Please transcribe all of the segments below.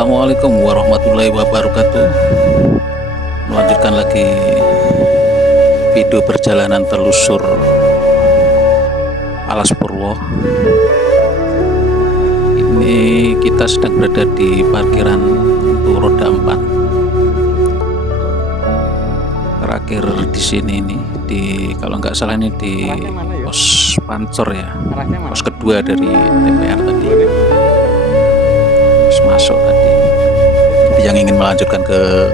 Assalamualaikum warahmatullahi wabarakatuh. Melanjutkan lagi video perjalanan telusur Alas Purwo. Ini kita sedang berada di parkiran untuk roda 4. Terakhir di sini nih, kalau nggak salah ini di pos Pancor ya, pos kedua dari DPR tadi. Masuk tadi. Jadi yang ingin melanjutkan ke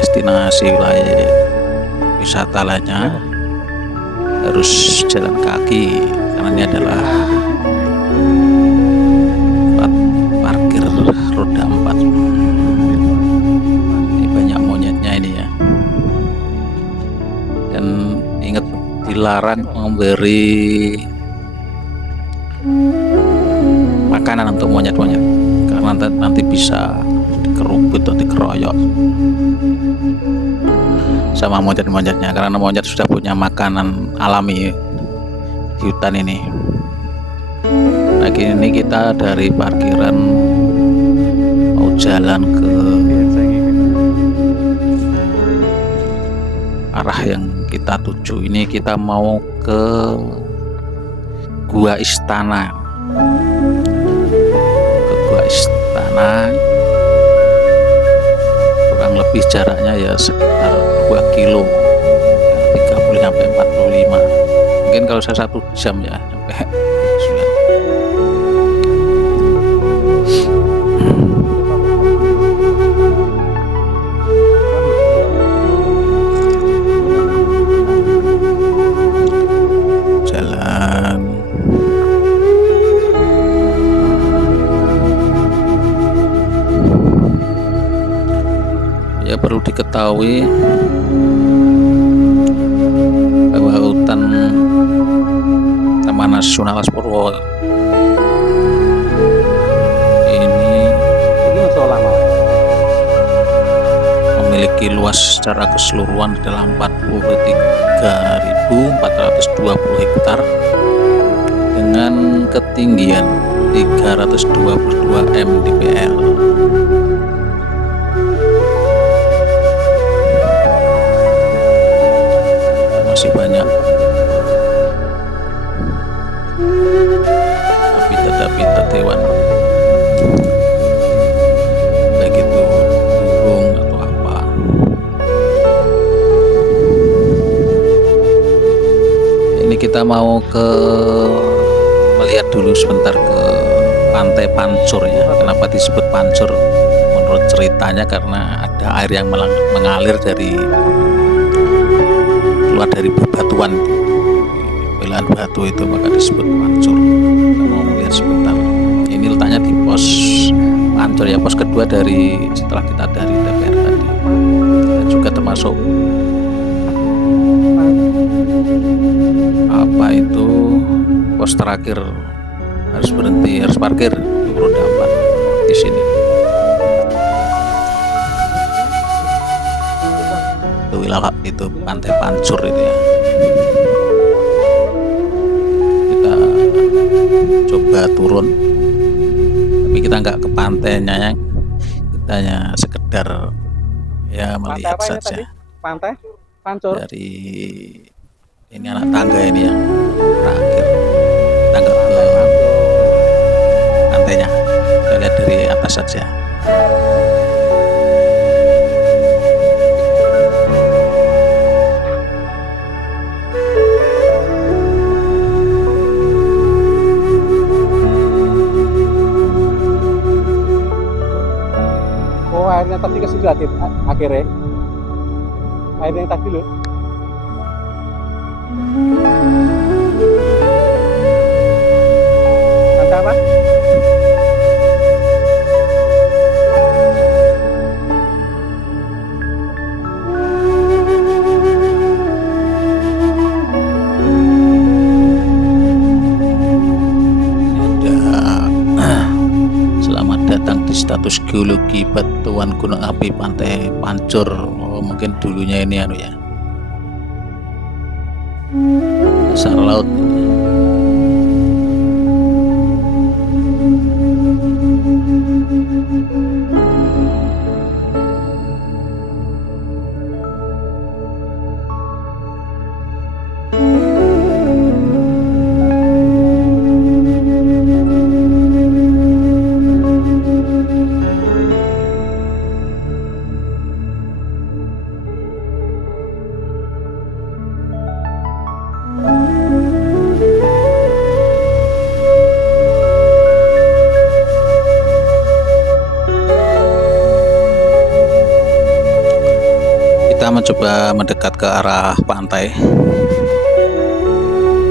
destinasi wilayah wisata lainnya harus jalan kaki, karena ini adalah tempat parkir roda 4. Ini banyak monyetnya ini ya. Dan ingat, dilarang memberi makanan untuk monyet-monyet, karena nanti bisa dikerubut atau dikeroyok sama monyet-monyetnya, karena monyet sudah punya makanan alami di hutan ini. Nah, ini kita dari parkiran mau jalan ke arah yang kita tuju. Ini kita mau ke Gua Istana. Istana kurang lebih jaraknya ya sekitar 2 kilo, 30 sampai 45. Mungkin kalau saya 1 jam ya sampai tujuan. Jalan. Ya, perlu diketahui bahwa hutan Taman Nasional Alas Purwo ini memiliki luas secara keseluruhan adalah 43.420 hektar dengan ketinggian 322 mdpl. Masih banyak habitat hewan, baik itu burung atau apa. Ini kita mau melihat dulu sebentar ke Pantai Pancur ya. Kenapa disebut Pancur? Menurut ceritanya karena ada air yang mengalir keluar dari bebatuan, belahan batu itu, maka disebut Pancur. Kita mau melihat sebentar. Ini letaknya di pos Pancur ya, pos kedua setelah kita dari DPR tadi. Dan juga termasuk pos terakhir, harus berhenti, harus parkir roda 4 di sini. Itu Pantai Pancur itu ya. Kita coba turun, tapi kita nggak ke pantainya ya, kita hanya sekedar ya melihat saja. Pantai Pancur. Dari ini anak tangga ini yang terakhir, kita nggak ke pantainya, kita lihat dari atas saja. Airnya tadi ke situ akhirnya. Air yang tadi loh. Ada apa? Selamat datang di status geologi batuan gunung api Pantai Pancur. Mungkin dulunya ini ya, dasar laut. coba mendekat ke arah pantai.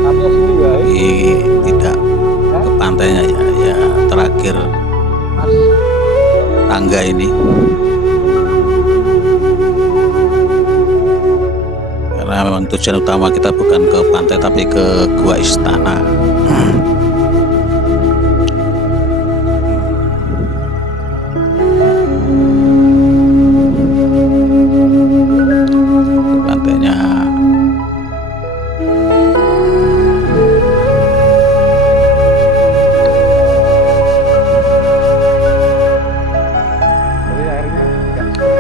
Tapi sini wae. Tidak ke pantainya ya terakhir Mas. tangga ini. Karena memang tujuan utama kita bukan ke pantai tapi ke Gua Istana. Pantainya Jadi akhirnya enggak.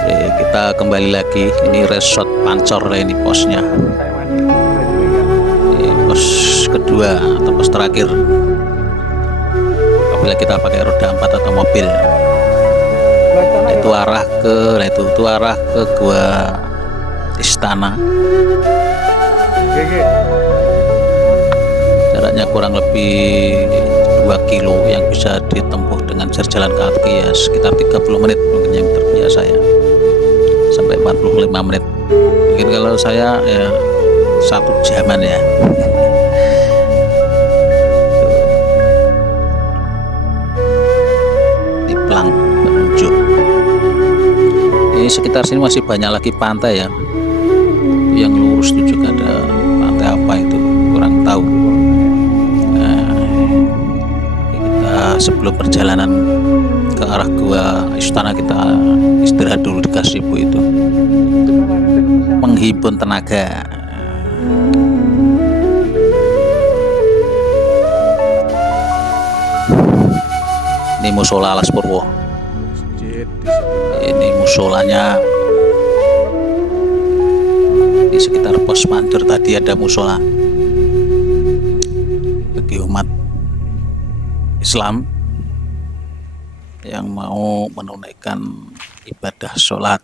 Oke, kita kembali lagi. Ini resort Pancor lah ini posnya. Saya mandi. Saya juga enggak. Ini pos kedua atau pos terakhir. Apabila kita pakai roda 4 atau mobil, Gua Istana itu ya, arah ke itu arah ke Gua Istana. GG. Jaraknya kurang lebih 2 kilo yang bisa ditempuh dengan jalan kaki ya sekitar 30 menit mungkin yang terbiasa ya, sampai 45 menit mungkin kalau saya ya 1 jaman ya. Di Plang penunjuk ini sekitar sini masih banyak lagi pantai ya, yang lurus itu juga ada pantai apa itu kurang tahu. Kita sebelum perjalanan ke arah Gua Istana kita istirahat dulu di gazebo itu, menghimpun tenaga. Ini musola Alas Purwo. Ini musolanya di sekitar pos Pancor tadi ada musola bagi umat Islam yang mau menunaikan ibadah sholat.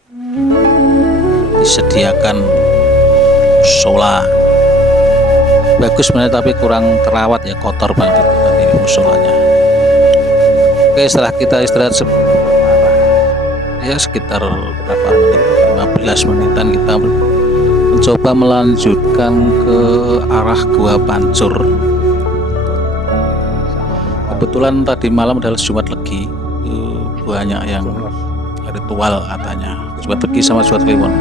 Disediakan musola bagus sebenarnya tapi kurang terawat ya, kotor banget itu tadi musolanya. Oke, setelah kita istirahat ya sekitar berapa menit, 15 menitan, kita mencoba melanjutkan ke arah Gua Pancor. Kebetulan tadi malam adalah Jumat Legi, banyak yang ritual katanya, Jumat Legi sama Jumat Kliwon.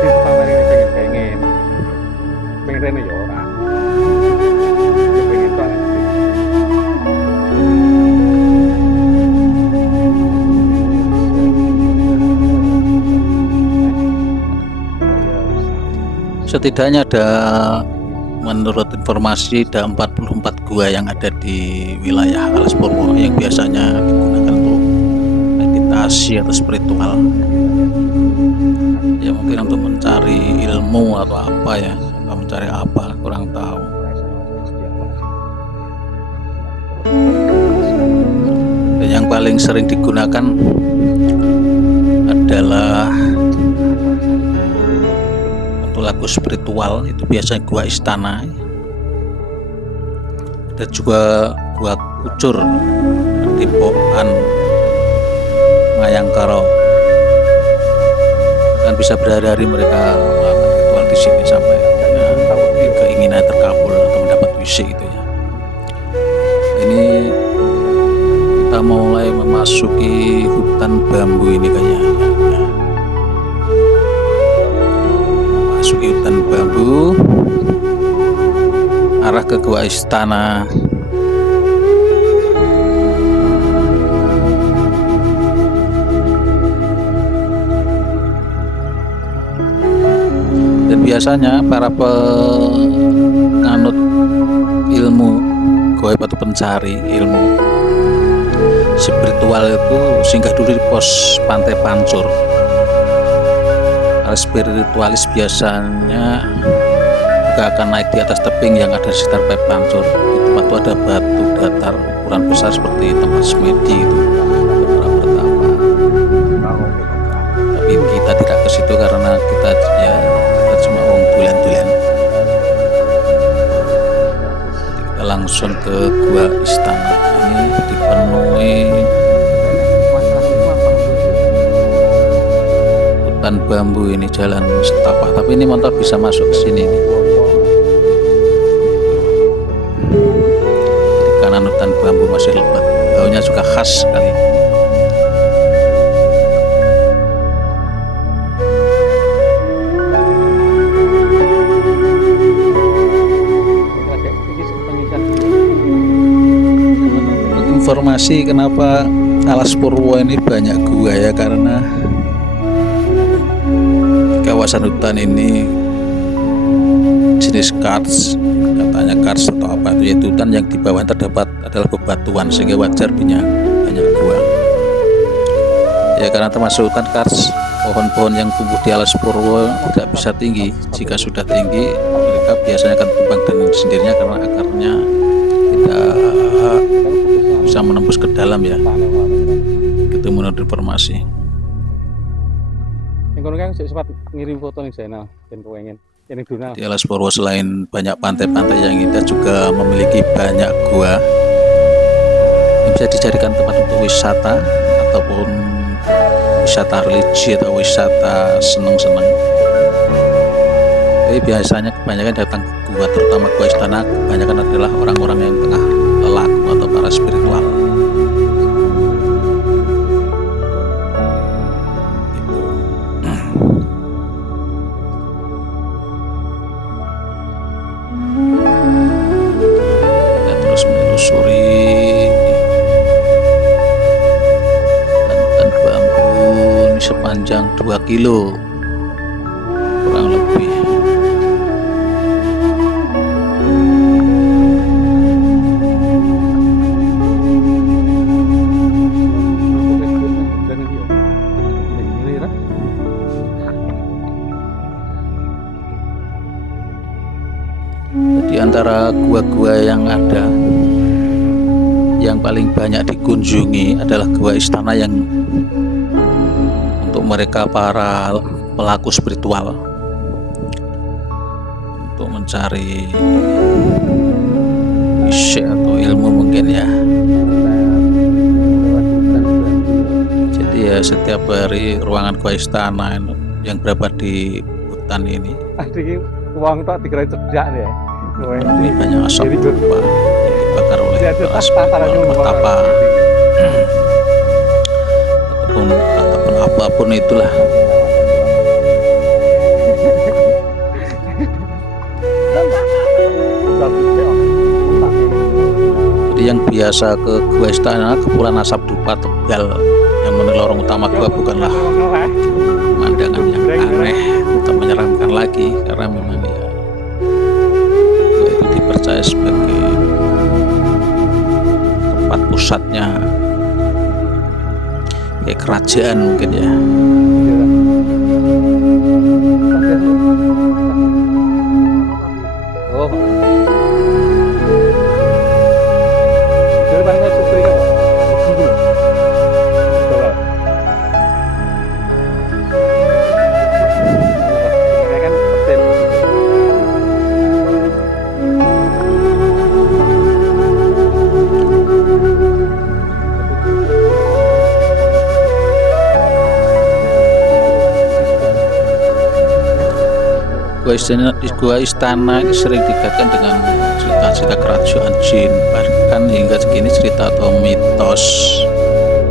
Di pamer ini pengen rene ya ora. Ya pengen banget sih. Setidaknya ada, menurut informasi ada 44 gua yang ada di wilayah Alas Purwo yang biasanya digunakan untuk meditasi atau spiritual ya, mungkin untuk mencari ilmu atau apa ya, atau mencari apa kurang tahu. Dan yang paling sering digunakan adalah untuk lagu spiritual itu biasanya Gua Istana. Ada juga Gua Kucur di Pokan Mayangkaro. Kan bisa berhari-hari mereka melakukan ritual di sini sampai keinginan terkabul atau mendapat wisi gitu ya. Ini kita mulai memasuki hutan bambu ini kayaknya ya. Memasuki hutan bambu arah ke Gua Istana. Dan biasanya para penganut ilmu gaib atau pencari ilmu spiritual itu singgah dulu di pos Pantai Pancor. Para spiritualis biasanya juga akan naik di atas tebing yang ada di sekitar Pantai Pancor. Di tempat itu ada batu datar ukuran besar seperti tempat semedi itu, beberapa pertama. Tapi kita tidak ke situ karena kita cuma wong tulen-tulen. Kita langsung ke Gua Istana. Ini di dipenuhi masalah itu apa? hutan bambu ini, jalan setapak, tapi ini motor bisa masuk ke sini nih. Di kanan hutan bambu masih lebat, baunya juga khas sekali. Informasi kenapa Alas Purwo ini banyak gua ya, karena kawasan hutan ini jenis karst, katanya karst atau apa itu, yaitu hutan yang di bawah terdapat adalah bebatuan, sehingga wajar banyak gua ya, karena termasuk hutan karst. Pohon-pohon yang tumbuh di Alas Purwo tidak bisa tinggi. Jika sudah tinggi, mereka biasanya akan tumbang dengan sendirinya karena akarnya tidak bisa menembus ke dalam ya. Itu menurut informasi. Yang kono kan sempat ngirim foto nih channel, dan pengen ini Donal. Di Alas Purwo selain banyak pantai-pantai yang indah, juga memiliki banyak gua yang bisa dijadikan tempat untuk wisata ataupun wisata religi atau wisata seneng-seneng. Jadi biasanya kebanyakan datang ke gua, terutama gua istana, kebanyakan adalah orang-orang yang tengah lelaku atau para spiritual. Kita terus menelusuri hutan bambu ini sepanjang 2 kilo kurang lebih. Di antara gua-gua yang ada, yang paling banyak dikunjungi adalah gua istana, yang untuk mereka para pelaku spiritual, untuk mencari isi atau ilmu mungkin ya. Jadi ya setiap hari ruangan gua istana yang berada di hutan ini Adik uang tak dikira cedak ya. ini banyak asap dupa yang dibakar oleh para spiritual petapa ataupun apapun itulah. Jadi yang biasa ke gua istana, kepulan asap dupa tebal yang memenuhi lorong utama gua bukanlah pemandangan yang aneh atau menyeramkan lagi, karena memang ya gua itu dipercaya sebagai tempat pusatnya kayak kerajaan mungkin ya. Oh. Jadi bangnya supir kan? Kan petir. Gua istana ini sering dikaitkan dengan cerita-cerita kerajaan jin, bahkan hingga segini cerita atau mitos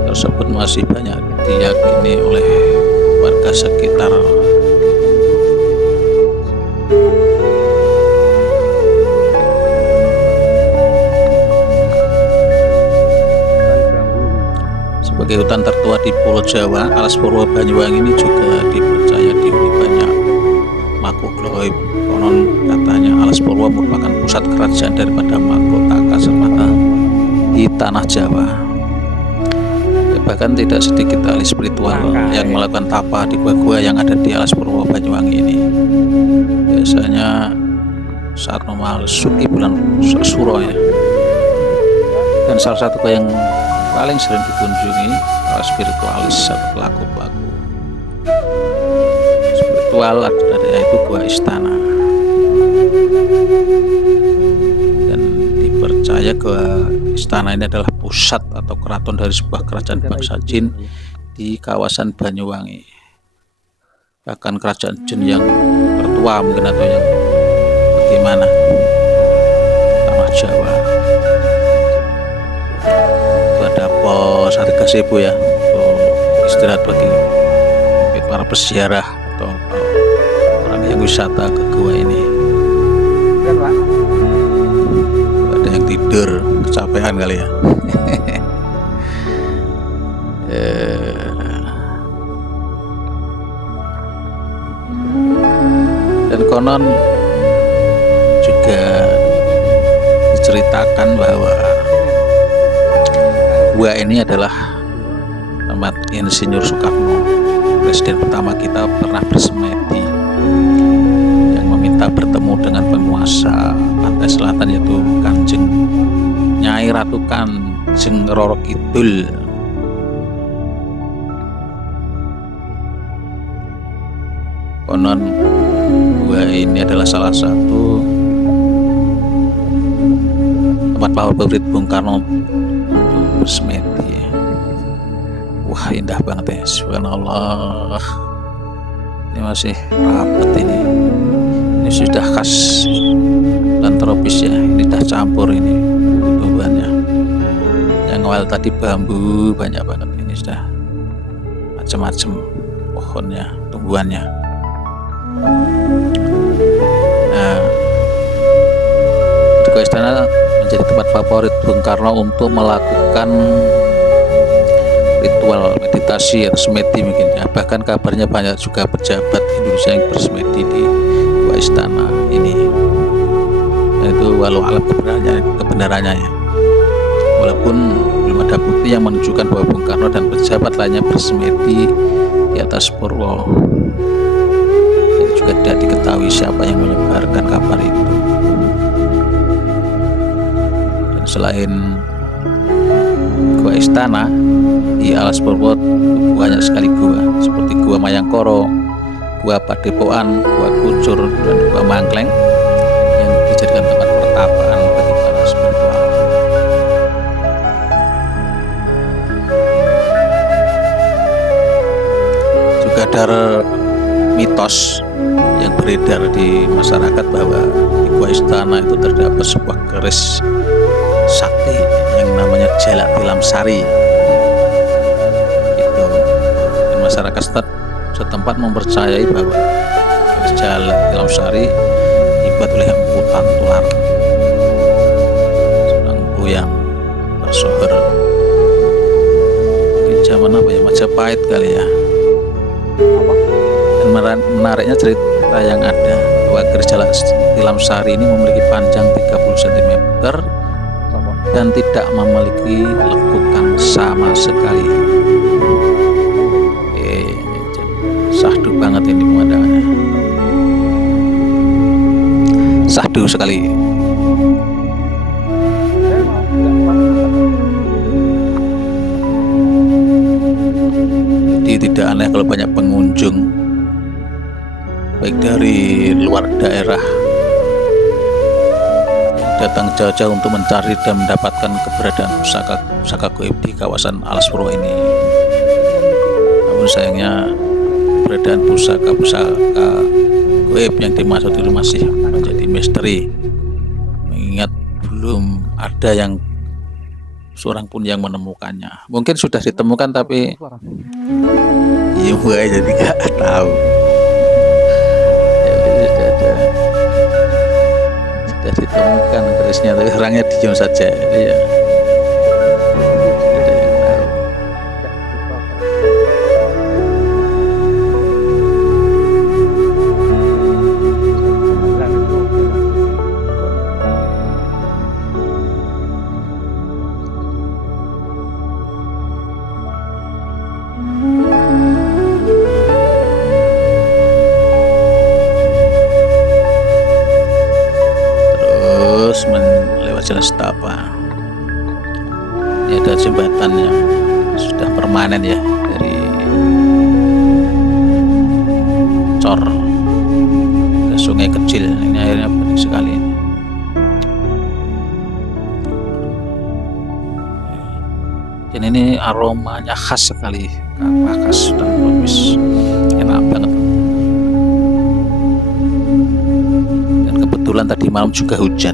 tersebut masih banyak diyakini oleh warga sekitar. Sebagai hutan tertua di Pulau Jawa, Alas Purwo Banyuwangi ini juga dipercaya dihuni banyak makhluk gaib. Konon katanya Alas Purwo merupakan pusat kerajaan daripada makhluk tak kasat mata di tanah Jawa. Ya, bahkan tidak sedikit ahli spiritual yang melakukan tapa di gua-gua yang ada di Alas Purwo Banyuwangi ini. Biasanya saat memasuki bulan Suro ya. Dan salah satu gua yang paling sering dikunjungi para spiritualis atau pelaku-pelaku spiritual yaitu gua istana, dan dipercaya gua istana ini adalah pusat atau keraton dari sebuah kerajaan bangsa Jin di kawasan Banyuwangi. Bahkan kerajaan Jin yang tertua mungkin atau yang bagaimana, tanah Jawa. Itu ada pos Hargasebo ya, untuk istirahat bagi para peziarah atau orang yang wisata ke gua ini. Kan, Pak? Ada yang tidur kecapean kali ya. Dan konon juga diceritakan bahwa gua ini adalah tempat Insinyur Soekarno, presiden pertama kita, pernah bersemedi, yang meminta bertemu dengan penguasa pantai selatan yaitu Kanjeng Nyai Ratu Kanjeng Roro Kidul. Konon gua ini adalah salah satu tempat favorit Bung Karno untuk bersemedi. Wah, indah banget ya, subhanallah. Ini masih rapet ini. Ini sudah khas dan tropis ya. Ini dah campur ini tumbuhannya. Yang awal tadi bambu banyak banget, ini sudah macam-macam pohonnya, tumbuhannya. Nah, Gua Istana menjadi tempat favorit Bung Karno untuk melakukan ritual meditasi atau semedi mungkin ya. Bahkan kabarnya banyak juga pejabat Indonesia yang bersemedi di Gua Istana ini. Dan itu walau alam kebenarannya ya. Walaupun belum ada bukti yang menunjukkan bahwa Bung Karno dan pejabat lainnya bersemedi di atas purwo. Dan juga tidak diketahui siapa yang menyebarkan kabar itu. Dan selain Gua Istana, di Alas Purwo banyak sekali gua, seperti Gua Mayangkoro, Gua Padepokan, Gua Kucur, dan Gua Mangkleng yang dijadikan tempat pertapaan bagi para spiritual. Juga ada mitos yang beredar di masyarakat bahwa di Gua Istana itu terdapat sebuah keris sakti yang namanya Jalak Tilam Sari. Gitu. Dan masyarakat setempat mempercayai bahwa keris Jalak Tilam Sari dibuat oleh Empu Tantular, seorang empu yang tersohor di zaman apa ya, Majapahit kali ya. Dan menariknya cerita yang ada bahwa keris Jalak Tilam Sari ini memiliki panjang 30 cm dan tidak memiliki lekukan sama sekali. Sahdu banget ini pemandangannya, sahdu sekali. Jadi tidak aneh kalau banyak pengunjung baik dari luar daerah datang jauh-jauh untuk mencari dan mendapatkan keberadaan pusaka goib di kawasan Alas Purwo ini. Namun sayangnya keberadaan pusaka goib yang dimaksud itu masih menjadi misteri, mengingat belum ada yang seorang pun yang menemukannya. Mungkin sudah ditemukan tapi ya gue jadi nggak tahu. Sudah ditemukan kerisnya, tapi orangnya diam saja. Ya. Ada yang tahu. Lewat Jalan Setapak. Ini ada jembatan yang sudah permanen ya, dari Cor ke sungai kecil. Ini airnya bening sekali ini. ini aromanya khas sekali, khas dan tropis, enak banget. Dan kebetulan tadi malam juga hujan.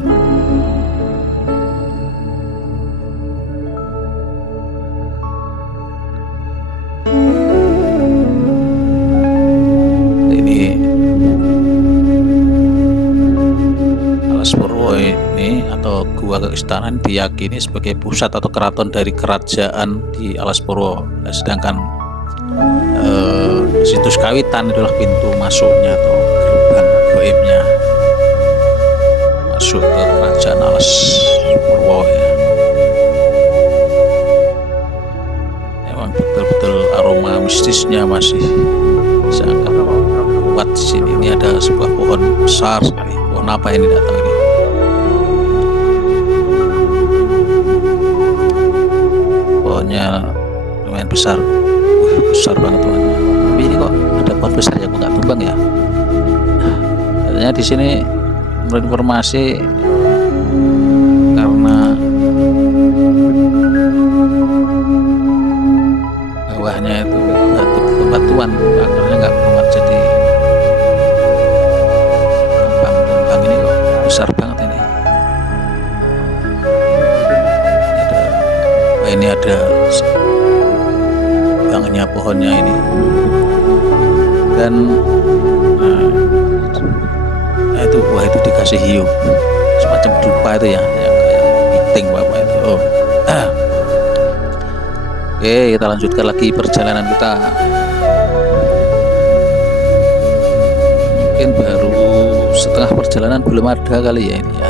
Ini Alas Purwo ini atau Gua Keistanahan diyakini sebagai pusat atau keraton dari kerajaan di Alas Purwo. Nah, sedangkan situs kawitan adalah pintu masuknya atau gerbang goibnya masuk ke kerajaan Alas Purwo ya. Memang betul-betul aroma mistisnya masih sangat kuat di sini. Ini ada sebuah pohon besar sekali. Pohon apa ini tidak tahu ini. Pohonnya lumayan besar. Besar banget pohonnya. Tapi ini kok ada pohon besar ya, kok nggak tumbang ya? Katanya di sini menurut informasi karena bawahnya itu batuan, akarnya nggak kuat jadi tumbang. Ini kok besar banget ini. Ini ada bangnya pohonnya ini, dan itu wah itu dikasih hiu semacam dupa itu ya, yang kayak piting bapak itu. Oke, kita lanjutkan lagi perjalanan kita. Mungkin baru setengah perjalanan, belum ada kali ya ini ya.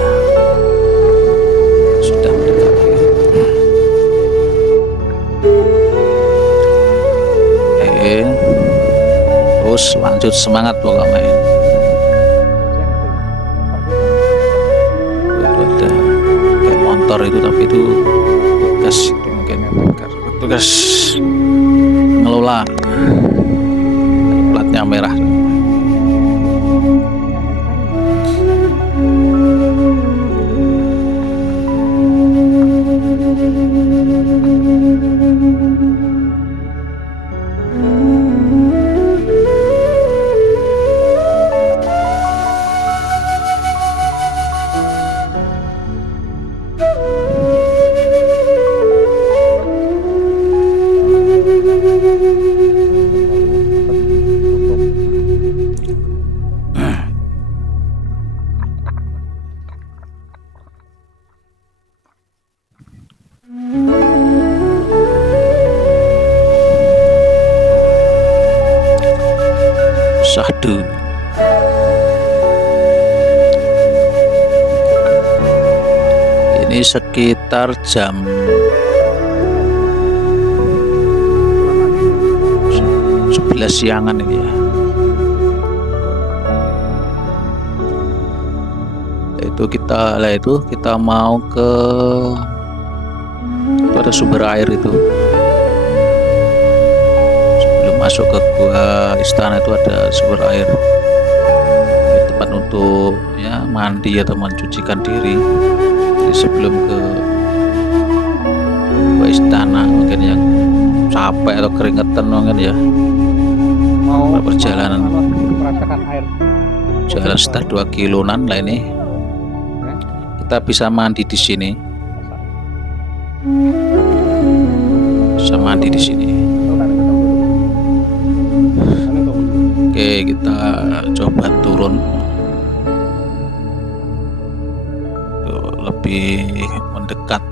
Sudah mendekati. Oke, terus lanjut, semangat pokoknya. Itu ada kayak motor itu, tapi itu tugas itu mungkin tugas ngelola, platnya merah. Syahdu. Ini sekitar jam 11 siangan ini ya. Itu kita mau ke, itu ada sumber air itu. Sebelum masuk ke gua istana itu ada sumber air, tempat untuk ya mandi atau mencucikan diri. Jadi sebelum ke gua istana mungkin yang capek atau keringetan mungkin ya, mau perjalanan merasakan air jalan sekitar 2 kiloan lah ini, kita bisa mandi di sini. Bisa mandi di sini. Oke, kita coba turun. Tuh, lebih mendekat.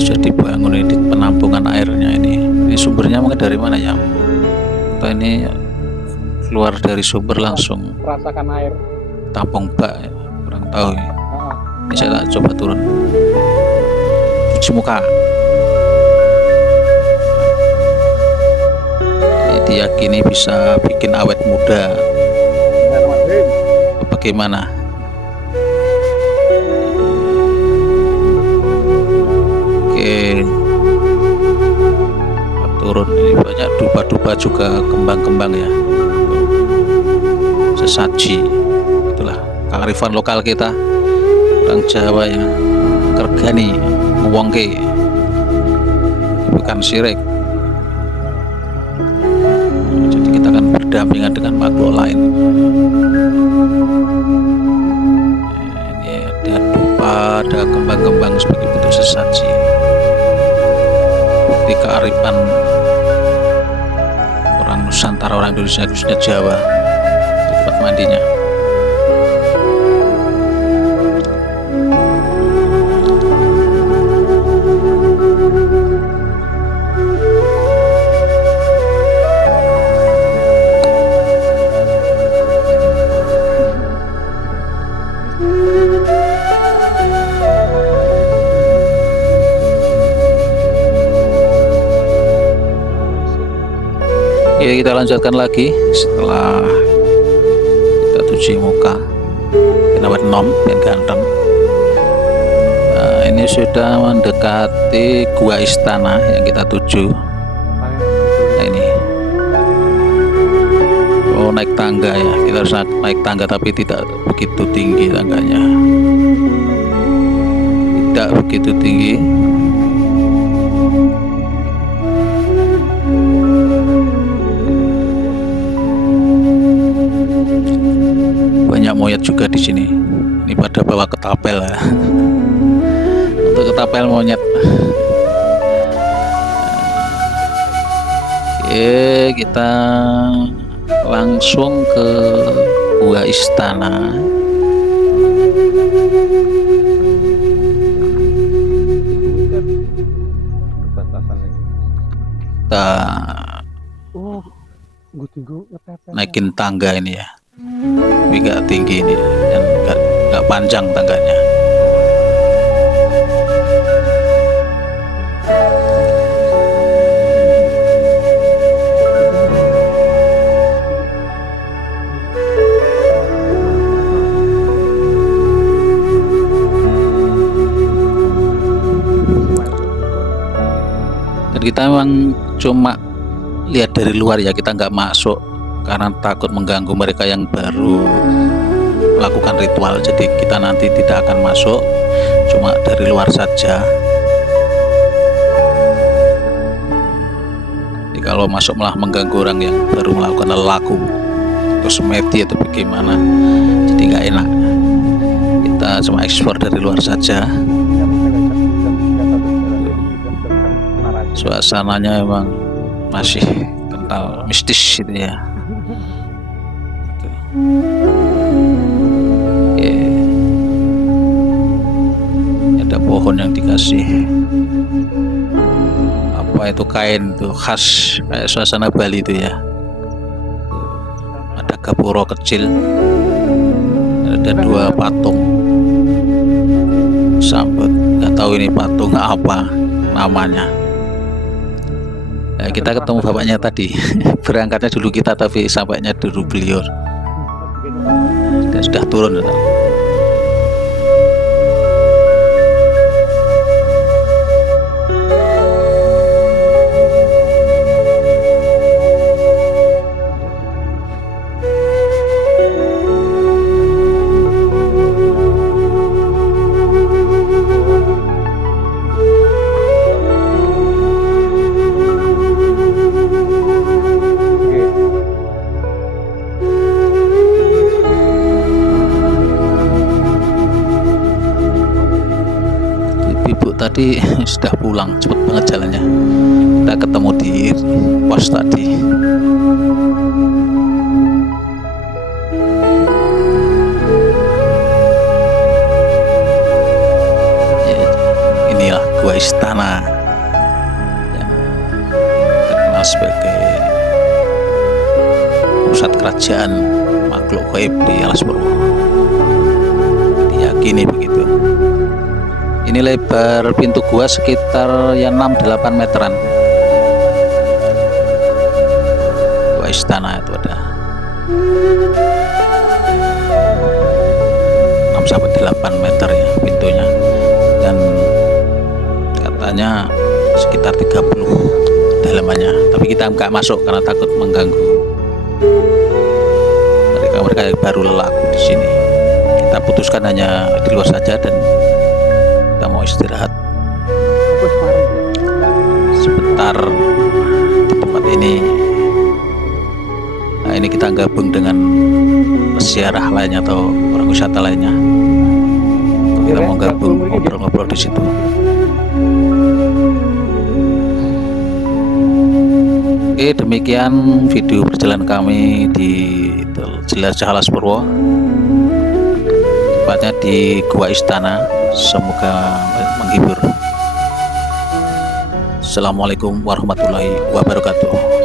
Sudah dibangun ini penampungan airnya ini. Ini sumbernya mungkin dari mana ya? Atau ini keluar dari sumber langsung merasakan air tampung bak ya? Kurang tahu ya. Ini saya tak coba turun, cuci muka. Ini diyakini bisa bikin awet muda. Bagaimana? Oke, turun. Ini banyak dupa-dupa juga, kembang-kembang ya, sesaji. Itulah kearifan lokal kita, orang Jawa ya, regani ngewongke, bukan syirik. Jadi kita akan berdampingan dengan makhluk lain. Ini ada dupa, ada kembang-kembang sebagai bentuk sesaji, bukti kearifan orang Nusantara, orang Indonesia, khususnya Jawa, di tempat mandinya. Oke, kita lanjutkan lagi setelah kita cuci muka, kita buat nom dan ganteng. Nah, ini sudah mendekati gua istana yang kita tuju. Nah, ini naik tangga ya, kita harus naik tangga tapi tidak begitu tinggi tangganya, tidak begitu tinggi. Banyak monyet juga di sini. Ini pada bawa ketapel ya. Untuk ketapel monyet. Oke, kita langsung ke gua istana. Kita naikin tangga ini ya, tapi nggak tinggi ini dan nggak panjang tangganya. Dan kita memang cuma lihat dari luar ya, kita nggak masuk karena takut mengganggu mereka yang baru melakukan ritual. Jadi kita nanti tidak akan masuk, cuma dari luar saja. Jadi kalau masuk malah mengganggu orang yang baru melakukan lelaku atau semedi atau bagaimana, jadi nggak enak. Kita cuma ekspor dari luar saja. Suasananya memang masih kental mistis gitu ya. Oke. Ada pohon yang dikasih apa itu, kain tuh khas kayak suasana Bali itu ya. Ada gapura kecil, ada 2 patung sambut, nggak tahu ini patung apa namanya. Kita ketemu bapaknya tadi. Berangkatnya dulu kita tapi sampainya dulu beliau. Dan sudah turun. Tadi sudah pulang, cepet banget jalannya. Kita ketemu di pos tadi. Ya, inilah gua istana yang terkenal sebagai pusat kerajaan makhluk gaib di Alas Purwo. Diyakini begitu. Ini lebar pintu gua sekitar ya 6-8 meteran. Gua istana itu ada 6-8 meter ya pintunya, dan katanya sekitar 30 dalamannya. Tapi kita nggak masuk karena takut mengganggu mereka yang baru lelaku di sini. Kita putuskan hanya di luar saja dan kita mau mau istirahat Apa sekarang? sebentar di tempat ini. Nah, ini kita gabung dengan peziarah lainnya atau orang wisata lainnya. Kita mau gabung ngobrol-ngobrol di situ. Oke, demikian video perjalanan kami di Jelajah Alas Purwo, tepatnya di Gua Istana. Semoga menghibur. Assalamualaikum warahmatullahi wabarakatuh.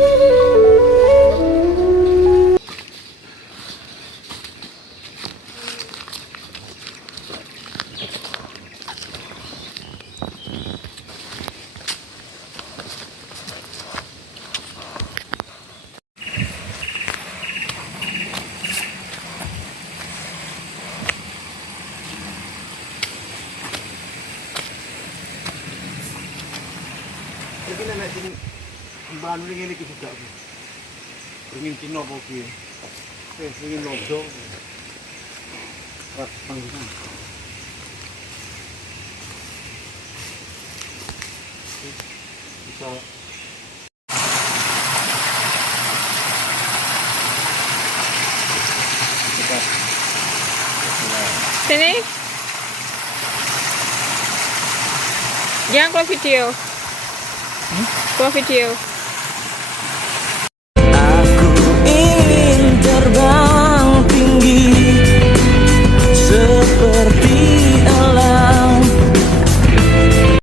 Iki nek sing mbanu ngene iki juga. Ringin Cina apa piye? Ringin londo. Ras panggungan. Bisa Sini. Jangan keluar video. Keluar video.